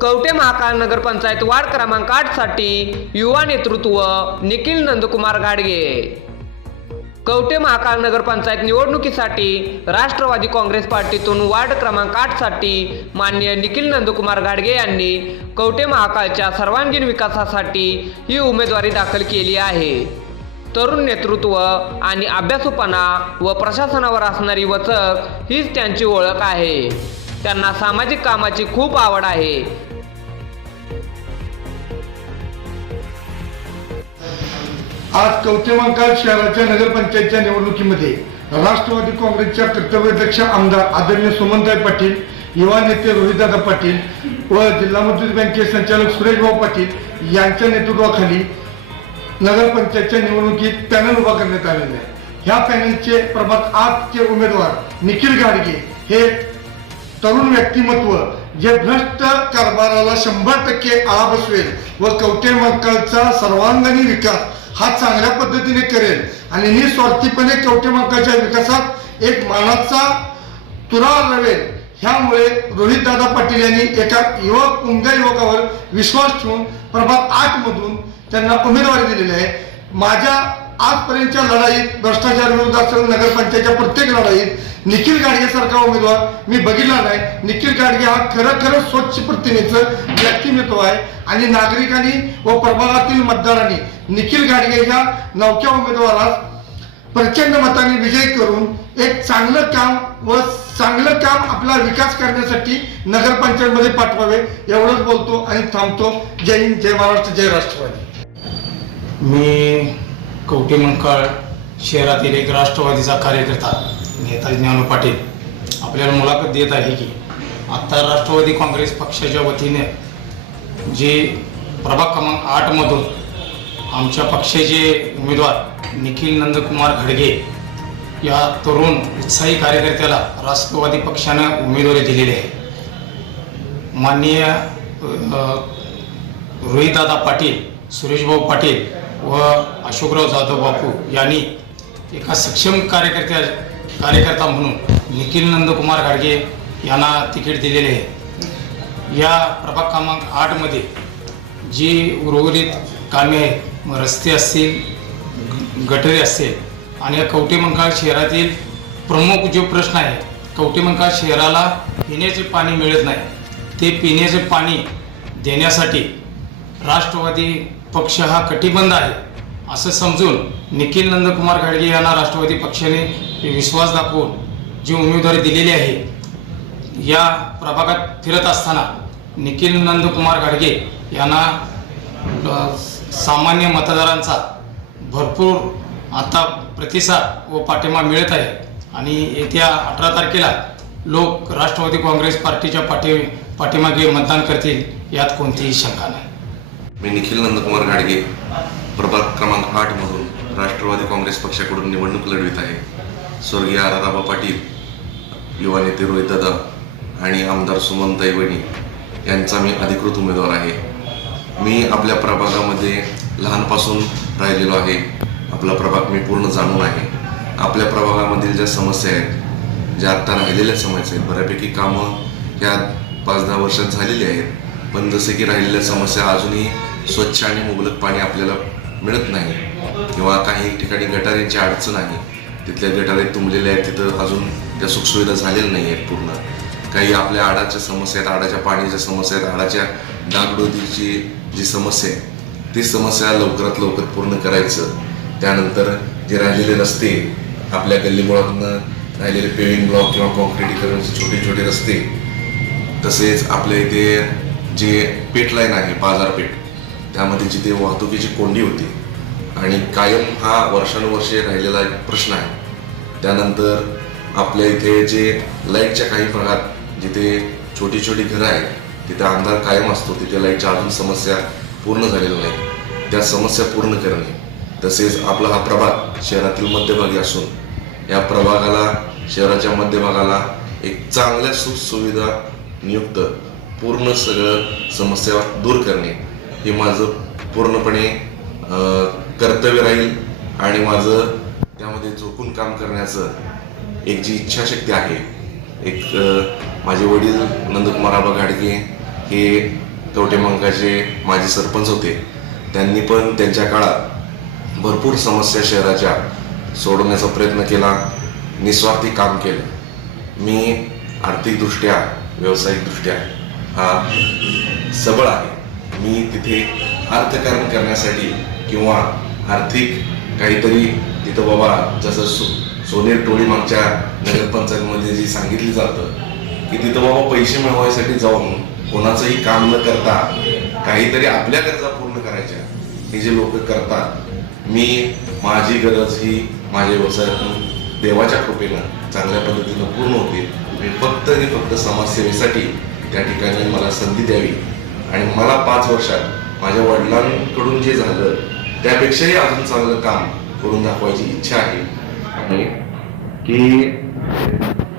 कवटे महाकाळ नगरपंचायत ward क्रमांक आठसाठी युवा नेतृत्व निखिल नंदकुमार गाडगे. कवटे महाकाळ नगरपंचायत निवडणुकीसाठी राष्ट्रवादी काँग्रेस पार्टीतून वार्ड क्रमांक आठसाठी माननीय निखिल नंदकुमार गाडगे यांनी कवटे महाकाळच्या सर्वांगीण विकासासाठी ही उमेदवारी दाखल केली आहे. तरुण नेतृत्व आणि अभ्यासूपणा व प्रशासनावर असणारी वचक हीच त्यांची ओळख आहे. त्यांना सामाजिक कामाची खूप आवड आहे. आज कवठेमंकाळ शहराच्या नगरपंचायतच्या निवडणुकीमध्ये राष्ट्रवादी काँग्रेसच्या कर्तव्याध्यक्ष आमदार आदरणीय सुमनताई पाटील युवा नेते रोहितदादा पाटील व जिल्हा मजदूर बँकेचे संचालक सुरेशभाऊ पाटील यांच्या नेतृत्वाखाली नगरपंचायतच्या निवडणुकीत पॅनल उभा करण्यात आलेला आहे. ह्या पॅनलचे प्रभात आजचे उमेदवार निखिल गाडगे हे तरुण व्यक्तिमत्व जे भ्रष्ट कारभाराला शंभर टक्के आळा बसवेल व कवटे मंकाळचा सर्वांगणी विकास हा चांगल्या पद्धतीने करेल. आणि निस्वार्थीपणे कवटेमंकाच्या विकासात एक मानाचा तुरा रवेल ह्यामुळे रोहितदादा पाटील यांनी एका युवक उमद्या युवकावर विश्वास ठेवून प्रभाग आठ मधून त्यांना उमेदवारी दिलेली आहे. माझ्या आजपर्यंतच्या लढाईत भ्रष्टाचार विरोधात नगरपंचायतच्या प्रत्येक लढाईत निखिल गाडगे सारखा उमेदवार मी बघितला नाही. निखिल गाडगे हा खरं खरं स्वच्छ प्रतिमेचं व्यक्तिमत्व आहे आणि नागरिकांनी व प्रभागातील मतदारांनी निखिल गाडगे ह्या नवख्या उमेदवारास प्रचंड मताने विजय करून एक चांगलं काम व चांगलं काम आपला विकास करण्यासाठी नगरपंचायतमध्ये पाठवावे एवढंच बोलतो आणि थांबतो. जय हिंद जय महाराष्ट्र जय राष्ट्रवादी. मी कवठे मंकाळ शहरातील एक राष्ट्रवादीचा कार्यकर्ता नेता ज्ञानू पाटील आपल्याला मुलाखत देत आहे की आत्ता राष्ट्रवादी काँग्रेस पक्षाच्या वतीने जे प्रभाग क्रमांक आठमधून आमच्या पक्षाचे उमेदवार निखिल नंदकुमार घडगे या तरुण उत्साही कार्यकर्त्याला राष्ट्रवादी पक्षानं उमेदवारी दिलेली आहे. माननीय रोहितदादा पाटील सुरेशभाऊ पाटील व अशोकराव जाधव बापू यांनी एका सक्षम कार्यकर्त्या कार्यकर्ता म्हणून निखिल नंदकुमार गाडगे यांना तिकीट दिलेले आहे. या प्रभाग क्रमांक आठमध्ये जी उर्वरित कामे आहेत रस्ते असतील ग- गटरे असतील आणि या कवटेमंकाळ शहरातील प्रमुख जो प्रश्न आहे कवटेमंकाळ शहराला पिण्याचे पाणी मिळत नाही ते पिण्याचे पाणी देण्यासाठी राष्ट्रवादी पक्ष हा कटिबंध आहे. असं समजून निखिल नंदकुमार घाडगे यांना राष्ट्रवादी पक्षाने विश्वास दाखवून जी उमेदवारी दिलेली आहे या प्रभागात फिरत असताना निखिल नंदकुमार घाडगे यांना सामान्य मतदारांचा भरपूर आता प्रतिसाद व पाठिंबा मिळत आहे. आणि येत्या अठरा तारखेला लोक राष्ट्रवादी काँग्रेस पार्टीच्या पाठी पाठीमागे मतदान करतील यात कोणतीही शंका नाही. मी निखिल नंदकुमार गाडगे प्रभाग क्रमांक आठमधून राष्ट्रवादी काँग्रेस पक्षाकडून निवडणूक लढवित आहे. स्वर्गीय आराराबा पाटील युवा नेते रोहितदादा आणि आमदार सुमन दैवणी यांचा मी अधिकृत उमेदवार आहे. मी आपल्या प्रभागामध्ये लहानपासून राहिलेलो आहे. आपला प्रभाग मी पूर्ण जाणून आहे. आपल्या प्रभागामधील ज्या समस्या आहेत ज्या आत्ता राहिलेल्या समस्या आहेत बऱ्यापैकी कामं ह्या पाच दहा वर्षात झालेली आहेत. पण जसे की राहिलेल्या समस्या अजूनही स्वच्छ आणि मुबलक पाणी आपल्याला मिळत नाही. किंवा काही ठिकाणी गटारींची अडचण आहे. तिथल्या गटारे तुंबलेल्या आहेत तिथं अजून त्या सुखसुविधा झालेल्या नाही आहेत पूर्ण. काही आपल्या आडाच्या समस्या आहेत आडाच्या पाण्याच्या समस्या आहेत आडाच्या डागडोदीची जी समस्या आहे ती समस्या लवकरात लवकर पूर्ण करायचं. त्यानंतर जे राहिलेले रस्ते आपल्या गल्लीमुळातनं राहिलेले पेविंग ब्लॉक किंवा कॉन्क्रिटीकरणचे छोटे छोटे रस्ते तसेच आपल्या इथे जे पेट लाईन आहे बाजारपेठ त्यामध्ये जिथे वाहतुकीची कोंडी होती आणि कायम हा वर्षानुवर्षे राहिलेला एक प्रश्न आहे. त्यानंतर आपल्या इथे जे लाईटच्या काही भागात जिथे छोटी छोटी घरं आहेत तिथे अंधार कायम असतो तिथे लाईटच्या अजून समस्या पूर्ण झालेल्या नाही त्या समस्या पूर्ण करणे तसेच आपला हा प्रभाग शहरातील मध्यभागी असून या प्रभागाला शहराच्या मध्यभागाला एक चांगल्या सुखसुविधा नियुक्त पूर्ण सगळं समस्या दूर करणे हे माझं पूर्णपणे कर्तव्य राहील आणि माझं त्यामध्ये झोकून काम करण्याचं एक जी इच्छाशक्ती आहे. एक माझे वडील नंदकुमार आबा घाडगे हे कवटेमंकाचे माजी सरपंच होते. त्यांनी पण त्यांच्या काळात भरपूर समस्या शहराच्या सोडवण्याचा प्रयत्न केला. निस्वार्थी काम केलं. मी आर्थिकदृष्ट्या व्यावसायिकदृष्ट्या हा सबळ आहे. मी तिथे अर्थकारण करण्यासाठी किंवा आर्थिक काहीतरी तिथं बाबा जसं सो सोनेर टोळी मागच्या नगरपंचायतमध्ये जी सांगितली जातं की तिथं बाबा पैसे मिळवायसाठी जाऊन कोणाचंही काम न करता काहीतरी आपल्या गरजा पूर्ण करायच्या. हे जे लोक करतात मी माझी गरज ही माझ्या व्यवसायातून देवाच्या कृपेनं चांगल्या पद्धतीनं पूर्ण होते मी फक्त आणि फक्त समाजसेवेसाठी त्या ठिकाणी मला संधी द्यावी. आणि मला पाच वर्षात माझ्या वडिलांकडून जे झालं त्यापेक्षाही अजून चांगलं काम करून दाखवायची इच्छा आहे. आणि की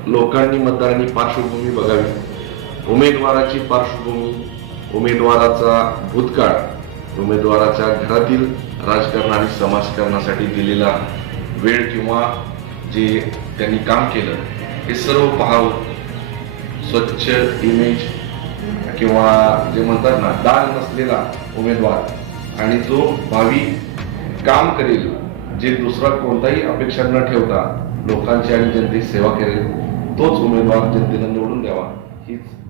लोकांनी मतदारांनी पार्श्वभूमी बघावी. उमेदवाराची पार्श्वभूमी उमेदवाराचा भूतकाळ उमेदवाराच्या घरातील राजकारण आणि समाजकारणासाठी दिलेला वेळ किंवा जे त्यांनी काम केलं हे सर्व पाहावं. स्वच्छ इमेज किंवा जे म्हणतात ना दान नसलेला उमेदवार आणि जो भावी काम करेल जे दुसरा कोणताही अपेक्षा न ठेवता लोकांची आणि जनतेची सेवा करेल तोच उमेदवार जनतेनं निवडून द्यावा हीच